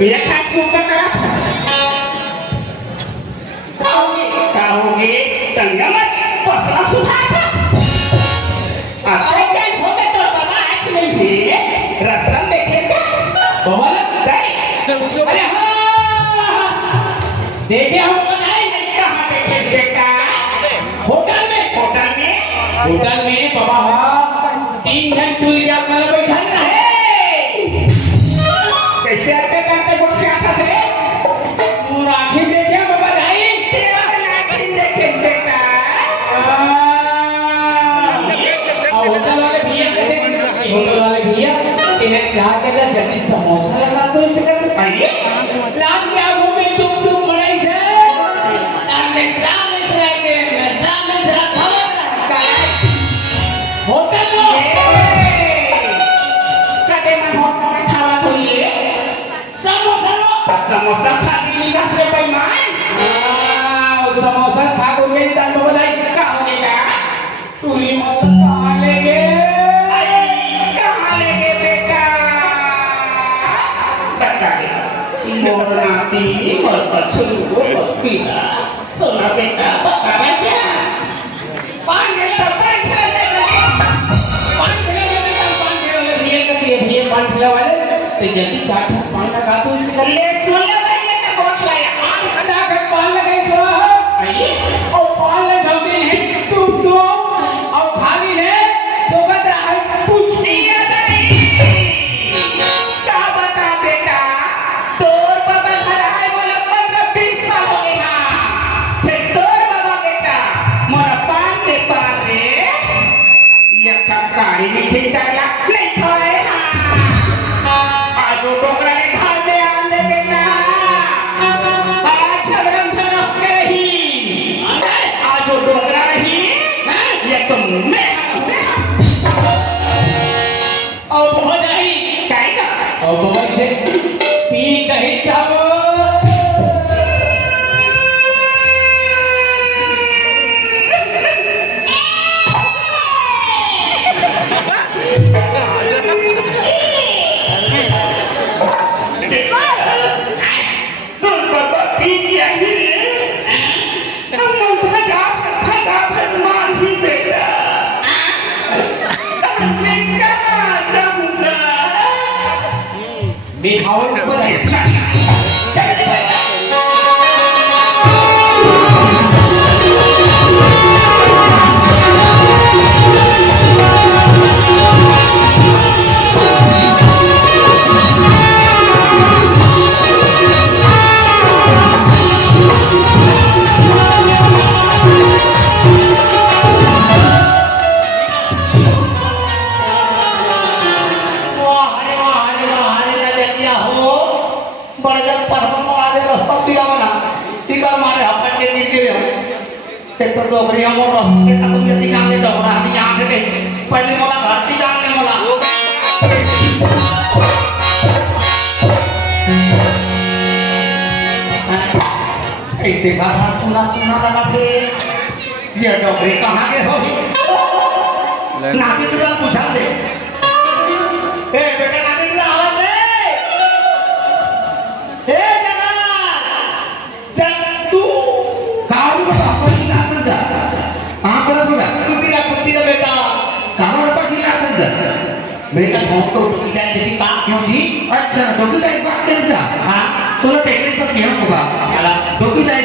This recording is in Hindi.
एक हाथ सूखा करा कहोगे तंगा मत पसरा सुधार था अरे क्या हो गया तो बाबा आज नहीं है रस्ता देखे क्या बाबा नहीं अरे हाँ देखे हम बताए नहीं कहाँ देखे देखा होटल में बाबा हाँ 3 जन टूरिया मतलब बैठा ना है कैसे आते करते कुछ आता से राखी देखे बाबा नहीं तेरा नाखी देखे देखा होटल वाले भैया इन्हें चाह के जल्दी समोसा लगा तो इसे कर आइए लाभ क्या हो में तुम बड़ाई से राम होटल में कटे मन होटल में खावा तो ये समोसा खा ली का से भाई मान समोसा खा को के तन बताई का होगा टूरी मत कहां ले गए बेटा सरकार मोरनाती मोर पछुल को पीला सोना बेटा बता बच्चा पान ले तो पान चला दे पान वाले तो जल्दी चाट पान लगा तो इसके कर ले सुन ले भाई ये तो बहुत लाया अंडा का पान लगाई तो आइए और पान लगा के है टूट और खाली है तो बता कुछ नहीं आता क्या बता बेटा तोर बाबा घर आए बोला 15-20 साल हो गए ना फिर तोर बाबा बेटा मोरा पान के पान रे ये ककारी मिठी डाला ले खाए ना आजो डोकरा ने घर में आने बेटा आज झगड़म झगड़म नहीं आजो डोकरा नहीं ये तुम में और बहुत आई क्या का और बहुत से पी कहीं जाओ Behold, what a डोगरी हम और रस्ते का तुम यदि जान ले डोगरा हम यहाँ से गए पहले मोला घाटी जान ले मोला ऐसे गाना सुना लगा थे ये डोगरी कहाँ के हो नाती तुझा पूछा दे ए बेटा नाती तुझा आवाज दे ए बेटा कहाँ पर खिला मेरे का फोन तो टुकड़ी जाए देखी काम क्यों जी अच्छा टुकड़ी जाए बात कर जा हाँ तो टेकरी पर क्यों होगा याला टुकड़ी जाए